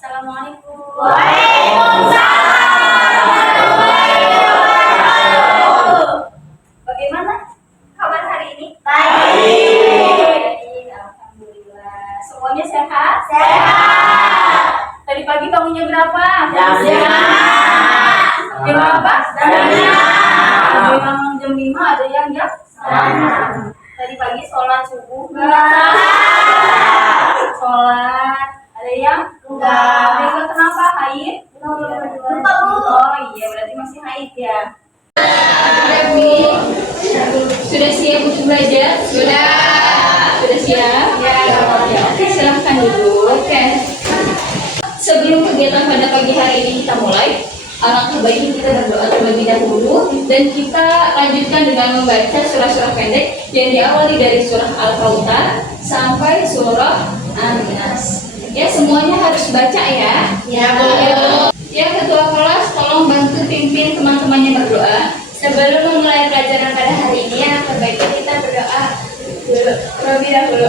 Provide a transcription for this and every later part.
Assalamualaikum. Bagaimana kabar hari ini? Baik, alhamdulillah. Semuanya sehat? Sehat. Tadi pagi bangunnya berapa? Jam 5. Jam berapa? Jam 5. Ada yang jam 5, ada yang jam 6. Tadi pagi sholat subuh enggak? Sholat. Ada yang enggak? Ada yang kenapa? Haid? Lupa Bu. Oh iya, berarti masih haid ya. Sudah siap untuk belajar? Sudah. Sudah siap? Ya. Oke, silahkan duduk. Oke. Sebelum kegiatan pada pagi hari ini kita mulai, alangkah baiknya kita berdoa terlebih dahulu dan kita lanjutkan dengan membaca surah-surah pendek yang diawali dari surah Al-Kautsar sampai surah An-Nas. Ya, semuanya harus baca ya. Ya, Bu. Ya, ketua kelas tolong bantu pimpin teman-temannya berdoa. Sebelum memulai pelajaran pada hari ini, alangkah baiknya kita berdoa dulu terlebih dahulu.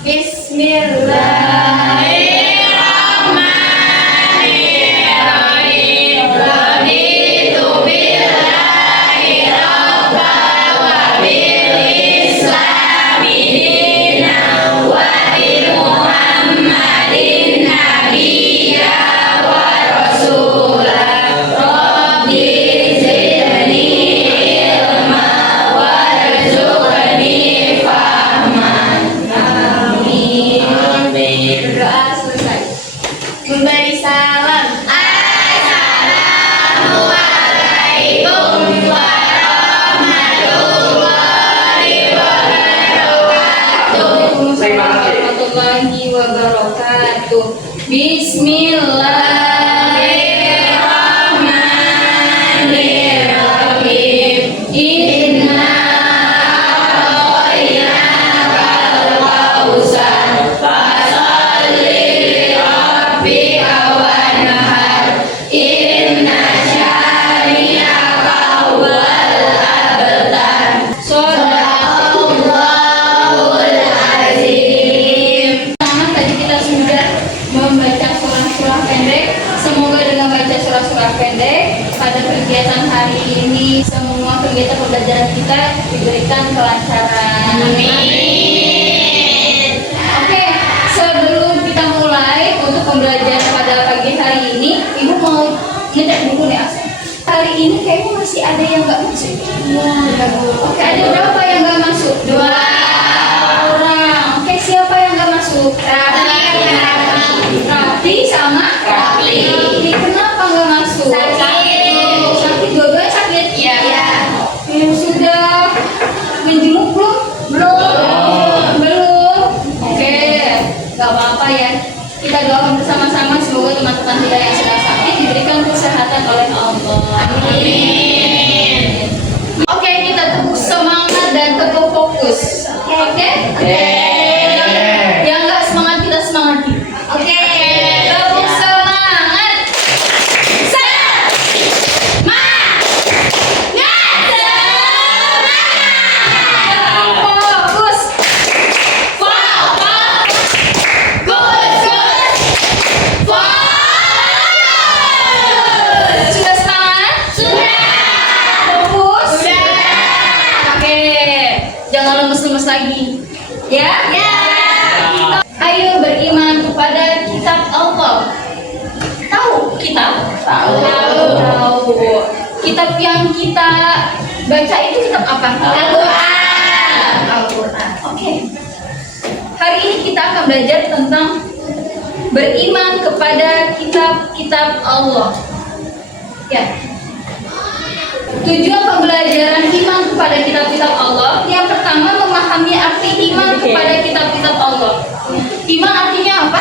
Bismillahirrahmanirrahim. Raditu billahi rabban wa bil islami dinan wa bi Muhammadin nabiyya wa rasulah. Rabbi zidni ilma warzuqni fahman. Amin. Berdoa selesai. Memberi salam. Assalamualaikum warahmatullahi wabarakatuh. Warahmatullahi wabarakatuh. Bismillahirrahmanirrahim. Inna a'tainakal kautsar fasalli li rabbika wanhar. Inna syani'aka huwal abtar. Shadaqallahul azim. Pertama tadi kita sudah membaca surah-surah pendek. Semoga dengan baca surah-surah pendek pada kegiatan hari ini semua kegiatan pembelajaran kita diberikan kelancaran. Amin. Oke, sebelum kita mulai untuk pembelajaran pada pagi hari ini, Ibu mau ngecek buku nih As. Hari ini kayaknya masih ada yang nggak masuk. Oke, ada berapa yang nggak masuk? 2 orang. Oke, siapa yang nggak masuk? Rafli sama Rafli. Kenapa nggak masuk? Sakit, dua-duanya sakit? Iya. Yang sudah menjenguk belum? Oke, nggak apa-apa ya. Kita doakan bersama-sama semoga teman-teman kita yang sedang sakit diberikan kesehatan oleh Allah. Amin. Oke, kita tepuk semangat dan tepuk fokus. Oke? Yang nggak semangat kita semangati. Oke. Tepuk semangat. Fokus. Sudah semangat? Fokus? Oke. Jangan lemes-lemes lagi. Ya? Ayo beriman kepada kitab Allah. Tahu kitab? Tahu. Kitab yang kita baca itu kitab apa? Al-Quran. Oke. Hari ini kita akan belajar tentang beriman kepada kitab-kitab Allah. Ya. Tujuan pembelajaran iman kepada kitab-kitab Allah, yang pertama memahami arti iman kepada kitab-kitab Allah. Iman artinya apa?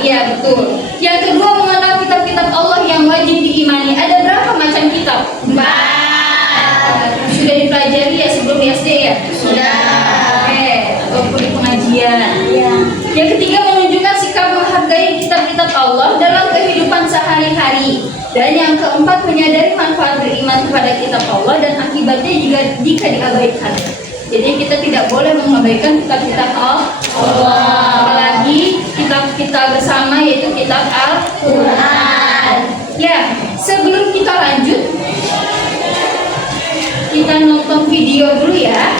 Iya, betul. Yang kedua mengenal kitab-kitab Allah yang wajib diimani. Ada berapa macam kitab? 4. Sudah dipelajari ya sebelum SD ya? Sudah. Oke, ataupun di pengajian. Yang ketiga menunjukkan sikap menghargai kitab-kitab Allah dalam kehidupan sehari-hari. Dan yang keempat menyadari manfaat beriman kepada kitab Allah dan akibatnya jika diabaikan. Jadi kita tidak boleh mengabaikan kitab-kitab Allah, apalagi kitab kita nonton video dulu ya.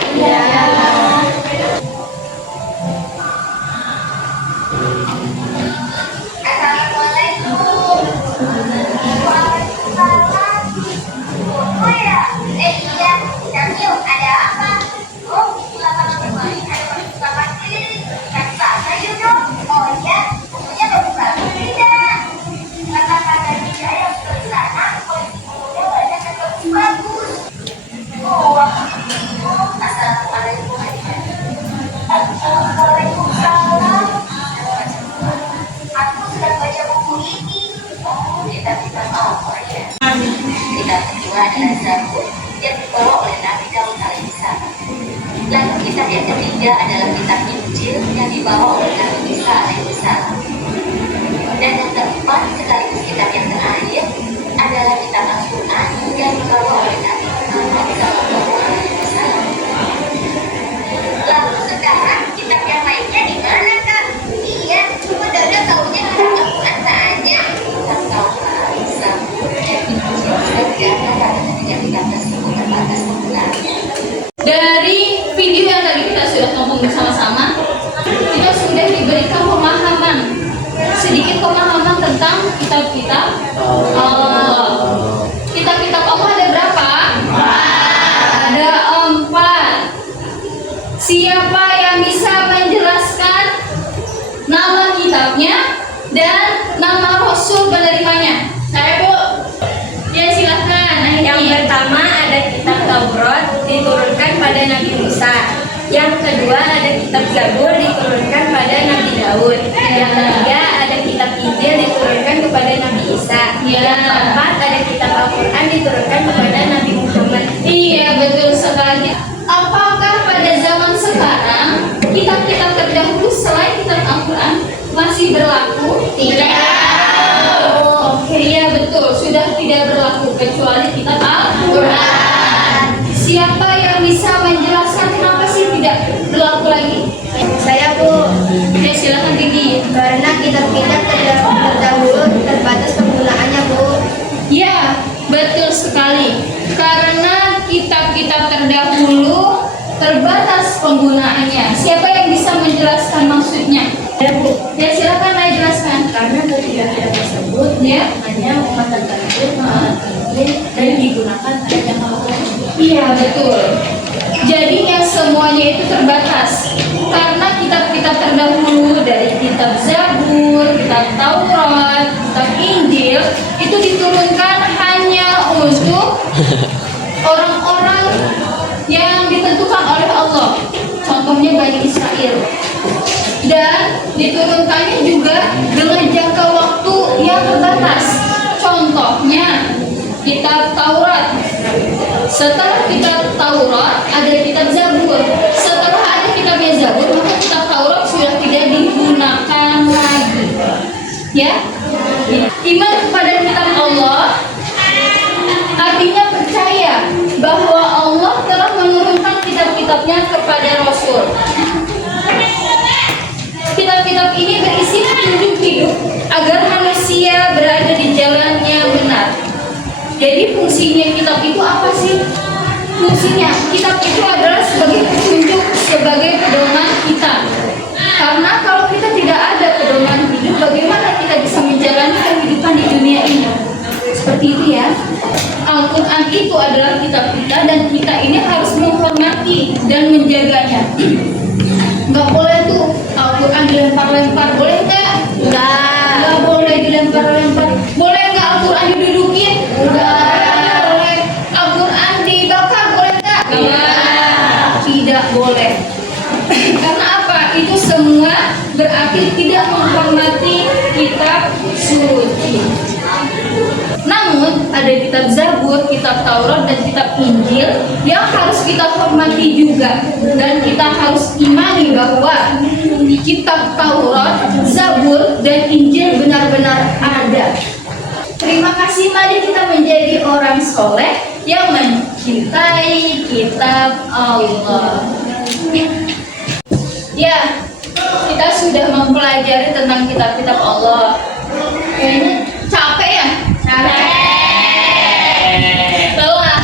Kitab kedua adalah Zabur yang dibawa oleh Nabi Daud alaihissalam. Lalu kitab yang ketiga adalah kitab Injil yang dibawa oleh Nabi Isa alaihissalam. Dan yang keempat sekaligus kitab yang terakhir adalah kitab Al-Quran yang dibawa oleh Nabi Muhammad SAW. Lalu sekarang kitab yang lainnya di mana, Kak? Iya, cuma Dada tahunya kitab Al-Quran saja. Kitab Taurat, Zabur, dan Injil serta pada ketiga-tiga tersebut terbatas penggunaannya. Dari video yang tadi kita sudah tonton bersama-sama, kita sudah diberikan pemahaman, sedikit pemahaman tentang kitab-kitab Allah. Kitab-kitab Allah ada berapa? Ada 4. Siapa yang bisa menjelaskan nama kitabnya dan nama Rasul penerimanya? Saya Bu. Ya silahkan. Yang pertama ada kitab Taurat diturunkan pada Nabi Musa. Yang kedua ada kitab Zabur diturunkan pada Nabi Daud. Yang ketiga ada kitab Injil diturunkan kepada Nabi Isa. Yang keempat ada kitab Al-Quran diturunkan kepada Nabi Muhammad. Iya betul sekali. Apakah pada zaman sekarang kitab-kitab terdahulu selain kitab Al-Quran masih berlaku? Oke, ya betul, sudah tidak berlaku kecuali kitab Al-Quran. Siapa yang bisa menjelaskan kenapa sih tidak berlaku lagi? Saya Bu, Ya silakan Didi. karena kitab-kitab terdahulu terbatas penggunaannya Bu. Ya, betul sekali. Karena kitab-kitab terdahulu terbatas penggunaannya. Siapa yang bisa menjelaskan maksudnya? Ya Bu, Ya silakan Naya jelaskan. karena kitab-kitab tersebut Ya. hanya umat tertentu dan digunakan pada jangka waktu tertentu. Iya betul. Jadinya semuanya itu terbatas karena kitab-kitab terdahulu dari kitab Zabur, kitab Taurat, kitab Injil itu diturunkan hanya untuk orang-orang yang ditentukan oleh Allah. Contohnya Bani Israel. Dan diturunkannya juga dengan jangka waktu yang terbatas. Contohnya kitab Taurat. Setelah kitab Taurat ada kitab Zabur. Setelah ada kitabnya Zabur, maka kitab Taurat sudah tidak digunakan lagi. Ya, iman kepada kitab Allah artinya percaya bahwa Allah telah menurunkan kitab-kitabnya kepada Rasul. Kitab-kitab ini berisi petunjuk hidup agar manusia berada di jalan yang benar. Jadi fungsinya kitab itu apa sih? Fungsinya kitab itu adalah sebagai petunjuk, sebagai pedoman kita. Karena kalau kita tidak ada pedoman hidup, bagaimana kita bisa menjalani kehidupan di dunia ini? Seperti itu ya. Al-Quran itu adalah kitab kita dan kita ini harus menghormati dan menjaganya. Nggak boleh tuh Al-Quran dilempar-lempar, boleh nggak? Nggak boleh dilempar-lempar. Boleh nggak Al-Quran didudukin? Nggak boleh. Al-Quran dibakar, boleh nggak? Nggak. Tidak boleh. Karena apa? Itu semua berarti tidak menghormati kitab suci. Namun ada kitab Zabur, kitab Taurat, dan kitab Injil yang harus kita hormati juga. Dan kita harus imani bahwa kitab Taurat, Zabur, dan Injil benar-benar ada. Terima kasih, mari kita menjadi orang soleh yang mencintai kitab Allah. Ya, kita sudah mempelajari tentang kitab-kitab Allah. Kayaknya capek ya? Lelah.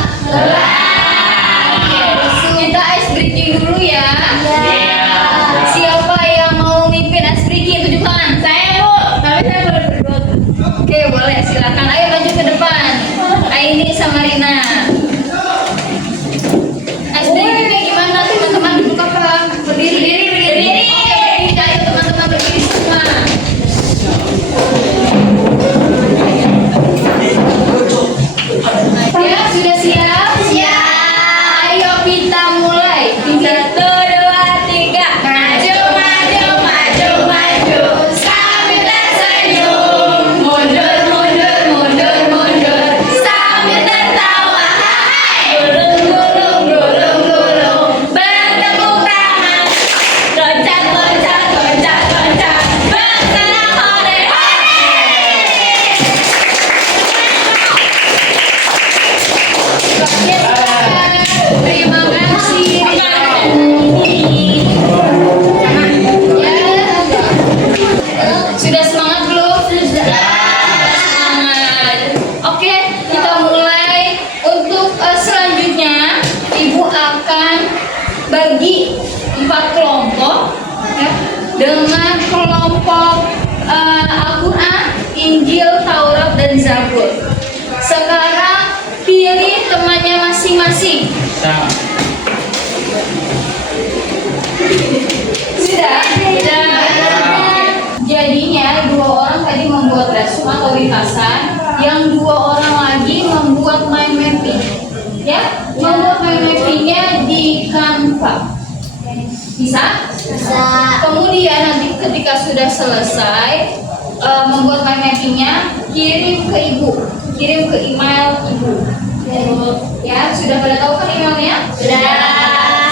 Injil, Taurat, dan Zabur. Sekarang pilih temannya masing-masing. Sudah? Sudah. Jadinya dua orang tadi membuat resume atau ringkasan, yang dua orang lagi membuat mind mapping. Ya, membuat mind mappingnya di Canva. Bisa? Bisa. Kemudian nanti ketika sudah selesai membuat mind mappingnya, kirim ke ibu, kirim ke email ibu. Ya, sudah pada tahu kan emailnya? Sudah.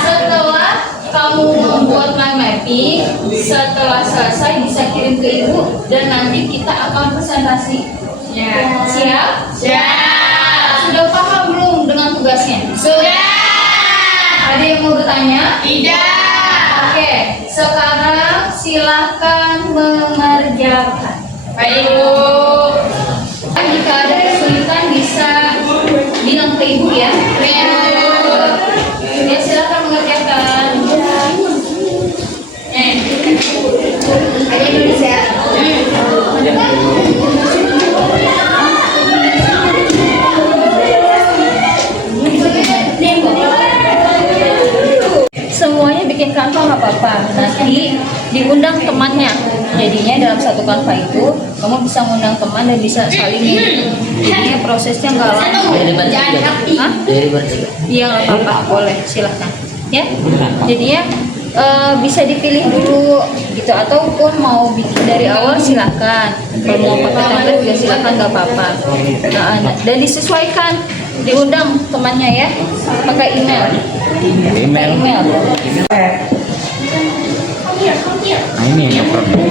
Setelah kamu membuat mind mapping, setelah selesai bisa kirim ke ibu dan nanti kita akan presentasi. Ya. Siap? Siap. Sudah paham belum dengan tugasnya? Sudah. Ada yang mau bertanya? Tidak. Oke, sekarang silahkan mengerjakan. Baik, Bu. Jika ada kesulitan bisa bilang ke ibu ya. Ya, silahkan mengerjakan. Ada Indonesia. Semuanya bikin kanva nggak apa-apa. Nanti diundang temannya. Jadinya dalam satu kanva itu kamu bisa mengundang teman dan bisa saling. Jadinya prosesnya nggak lama. Jangan aktif. Hah? Iya nggak apa-apa, boleh silahkan. Ya. Jadinya bisa dipilih dulu gitu ataupun mau bikin dari awal silahkan. Kalau mau pakai template juga silahkan nggak apa-apa. Nah, dan disesuaikan, diundang temannya ya pakai email. Pakai email. Nah ini yang problem.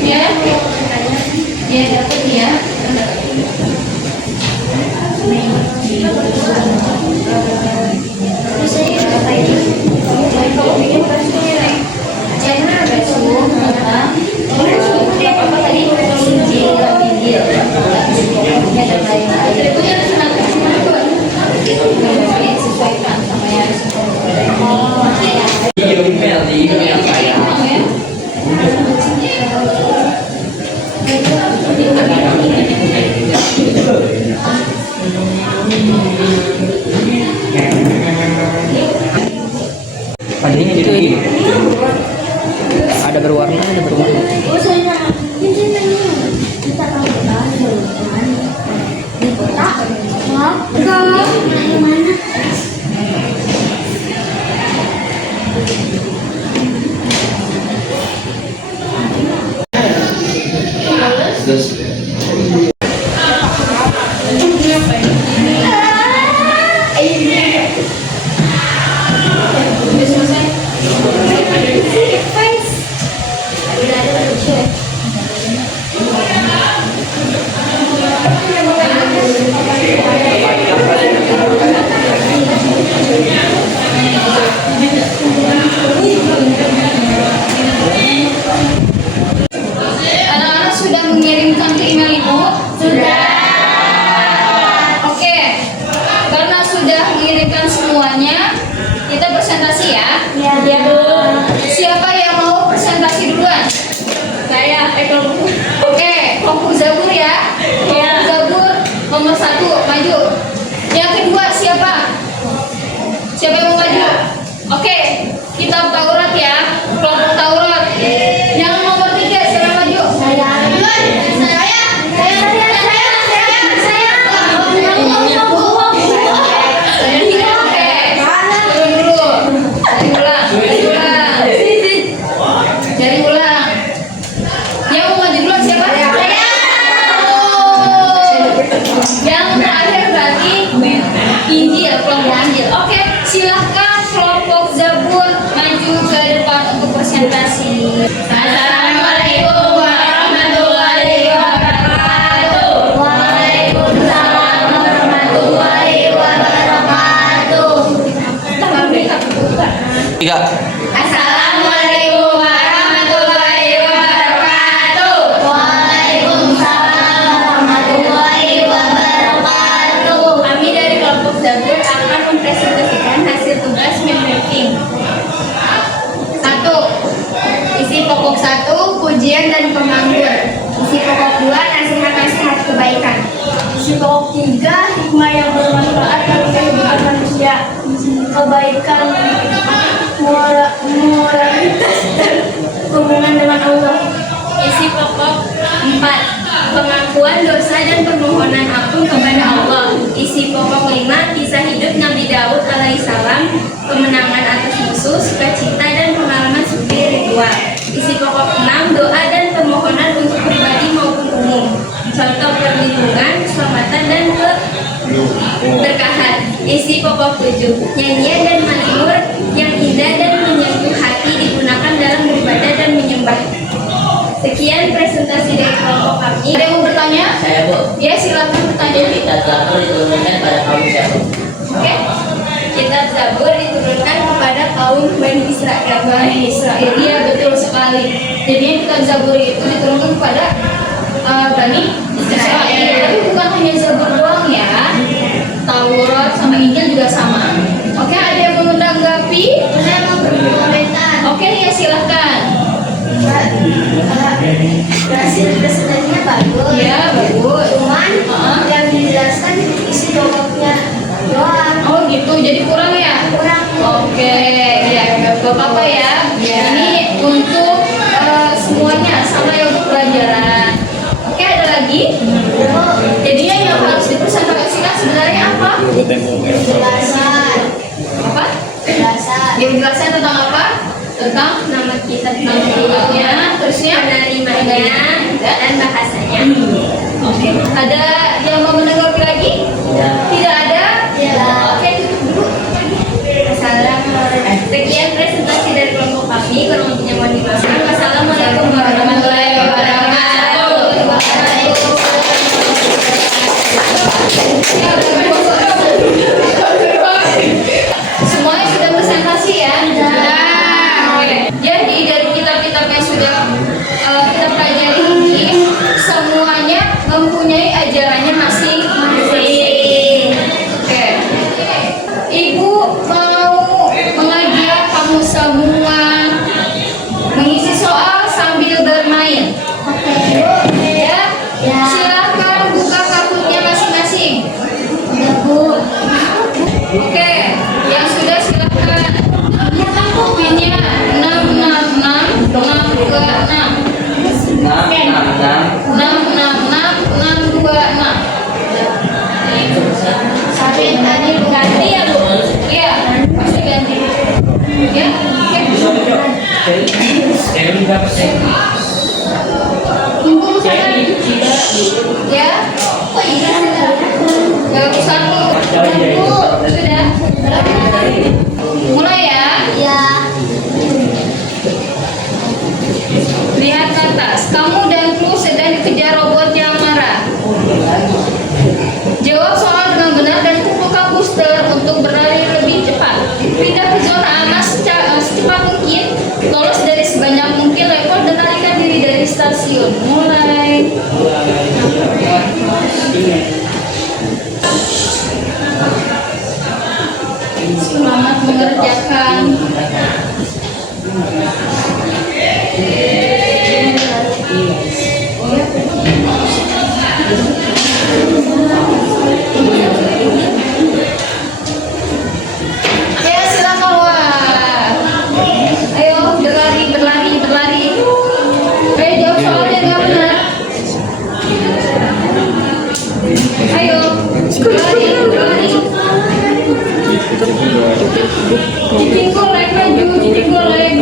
Ya, ya dapat ya. Bisa ya apa ini? Kalau bikin channel resume tentang apa tadi? Injil, Injil, dan lain-lain. Sesuaikan sama yang Di email saya. Padanya jadi begini. Ada berwarna, ada berwarna. Anak-anak sudah mengirimkan ke email ibu? Sudah. Oke, karena sudah mengirimkan semuanya, kita presentasi ya. Ya, Bu. Siapa yang mau presentasi duluan? Saya Oke, kelompok Zabur ya. Kelompok Zabur nomor 1 maju. Yang kedua siapa? Siapa yang mau maju? Oke, kitab Taurat ya. Kelompok Taurat. Yang nomor 3 siapa maju? Saya. Dari ulang. Yang mau maju duluan siapa? Yang terakhir berarti Injil, kelompok Injil. Oke, silahkan kelompok Zabur maju ke depan untuk presentasi. Assalamualaikum warahmatullahi wabarakatuh. Waalaikumsalam pujian dan pemanggur. Isi pokok 2, nasihat-nasihat kebaikan. Isi pokok 3, hikmah yang bermanfaat bagi kehidupan manusia. Kebaikan, moralitas dan hubungan dengan Allah. Isi pokok 4, pengakuan dosa dan permohonan ampun kepada Allah. Isi pokok 5, kisah hidup Nabi Daud alaihissalam, kemenangan atas musuh, sukacita dan pengalaman spiritual. Isi pokok 6, doa dan permohonan untuk pribadi maupun umum, contoh perlindungan, keselamatan dan keberkahan. Isi pokok 7, nyanyian dan mazmur yang indah dan menyentuh hati digunakan dalam beribadah dan menyembah. Sekian presentasi dari kelompok kami. Ada yang mau bertanya? Saya Bu. Ya, silakan bertanya. Kitab Zabur diturunkan pada kaum siapa? Oke. Kitab Zabur diturunkan kepada kaum Bani Israel. Bani Israel, iya betul sekali. Jadi kitab Zabur itu diturunkan kepada Bani Israel. Tapi bukan hanya Zabur doang ya. Taurat sama Injil juga sama. Oke, ada yang mau menanggapi? Saya mau berkomentar. Oke, ya silahkan. Presentasinya bagus. Ya, bagus. Cuman yang dijelaskan isi pokoknya doang. Oh gitu, jadi kurang ya? Kurang. Oke, ya gak apa-apa ya. Ini untuk semuanya sama ya untuk pelajaran. Oke, ada lagi? Jadinya yang harus dipresentasikan sebenarnya apa? Penjelasan. Apa? Penjelasan. Yang penjelasan tentang apa? Tentang Nama kitab nama kitabnya, terusnya penerimanya dan bahasanya. Oke, ada yang mau menanggapi lagi? Tidak ada? Oke, tutup dulu. Sekian presentasi dari kelompok kami. Kurang lebihnya mohon dimaafkan. Wassalamualaikum warahmatullahi wabarakatuh. Semuanya sudah presentasi ya? Oke. Jadi dari kitab-kitab yang sudah kita pelajari ini semuanya mempunyai ajarannya masing-masing. Oke. Ibu mau mengajak kamu semua mengisi soal sambil bermain. Ya. Silakan buka kartunya masing-masing. Oke, yang sudah silakan. Ini 666 626 Sampai tadi ganti ya Bu? Iya, pasti ganti. Ya, oke. Ya. Oh iya, sudah. Satu. Sudah. Mulai ya. ya. Lihat ke atas. Kamu dan kru sedang dikejar robot yang marah. Jawab soal dengan benar dan kumpulkan booster untuk berlari lebih cepat. Pindah ke zona aman secepat mungkin. Lolos dari sebanyak mungkin level dan larikan diri dari stasiun. Mulai. Selamat mengerjakan. Ya silakan wah. Ayo berlari. Ayo jawab soalnya dengan benar. Ayo berlari. Cicing golek maju, cicing golek.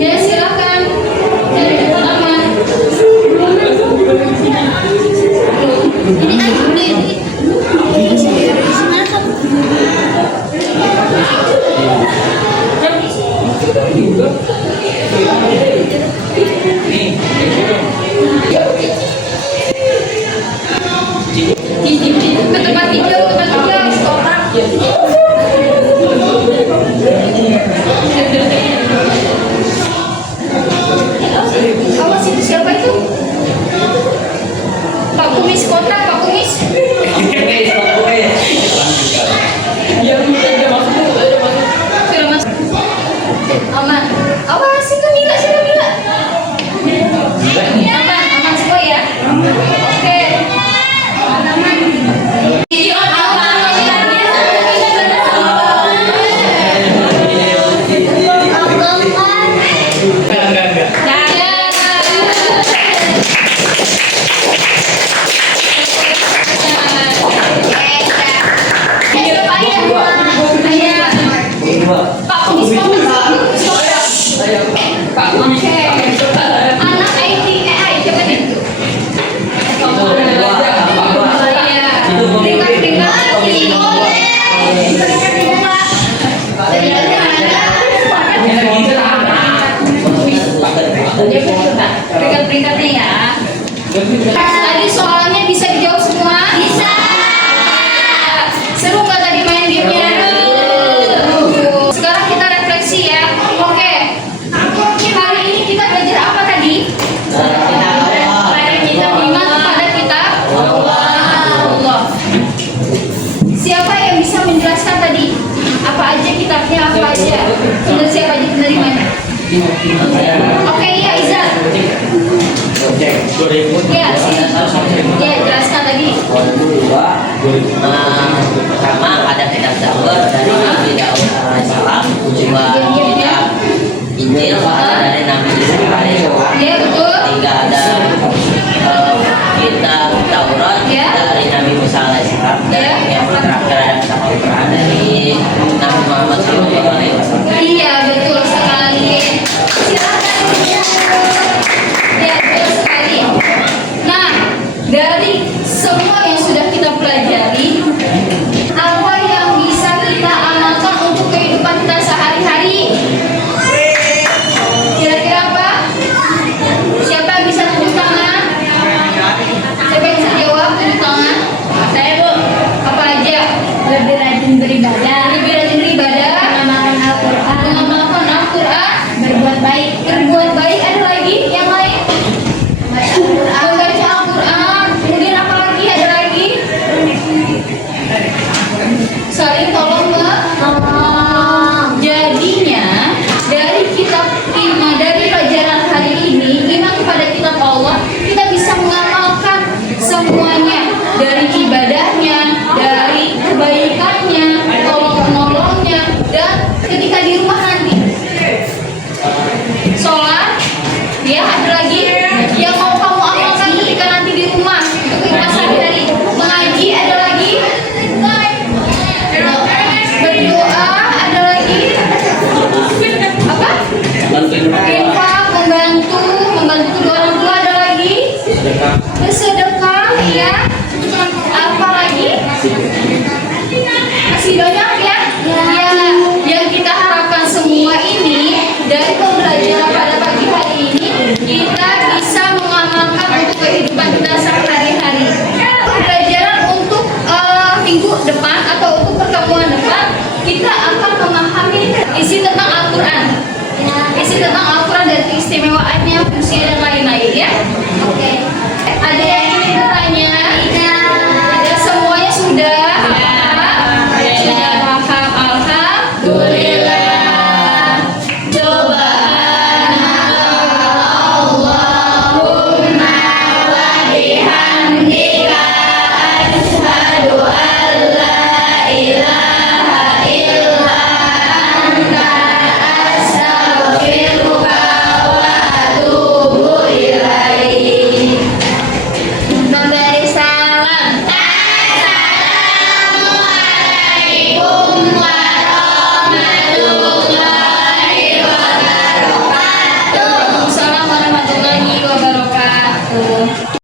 Ya silakan. Jadi cepat aman. Ke tempat hijau, stoprak. Awas itu siapa itu? Oke, iya Izal. Ya, ya jelaskan lagi. Pertama ada kitab Zabur dari Nabi Daud alaihissalam, kedua kitab Injil dari Nabi Isa alaihissalam, Ya betul. ketiga ada kitab Taurat dari Nabi Musa alaihissalam, dan yang terakhir ada kitab Al-Quran dari Nabi Muhammad SAW. Iya betul sekali. Silakan. Ya betul sekali. Nah, dari semua yang sudah kita pelajari, apa yang bisa kita amalkan untuk kehidupan kita sehari-hari? Kira-kira apa? Siapa yang bisa tunjuk tangan? Siapa yang bisa jawab? Tunjuk tangan. Saya Bu, Apa aja? lebih rajin beribadah, Lebih rajin beribadah, mengamalkan Al-Quran, mengamalkan Al-Quran, berbuat baik, berbuat baik. Ada lagi yang lain? Membaca Al-Quran. Kemudian apa lagi? Ada lagi? Saling tolong menolong. Jadinya dari kitab iman, dari pelajaran hari ini, iman kepada kitab Allah, kita bisa mengamalkan semuanya, dari ibadahnya, dari kebaikannya, tolong menolongnya, dan ketika di rumah nanti sholat. Ya, ada lagi yang mau kamu amalkan ketika nanti di rumah untuk kehidupan sehari-hari. Mengaji, ada lagi. Berdoa, ada lagi. Apa? Infak, membantu kedua orang tua, ada lagi. Bersedekah, ya. Apa lagi? Masih banyak ya. Ya, yang kita harapkan semua ini dari pembelajaran pada pagi hari ini, kita bisa mengamalkan untuk kehidupan kita sehari-hari. Pembelajaran untuk minggu depan atau untuk pertemuan depan, kita akan memahami isi tentang Al-Quran. Isi tentang Al-Quran dan keistimewaannya, fungsi dan lain-lain ya.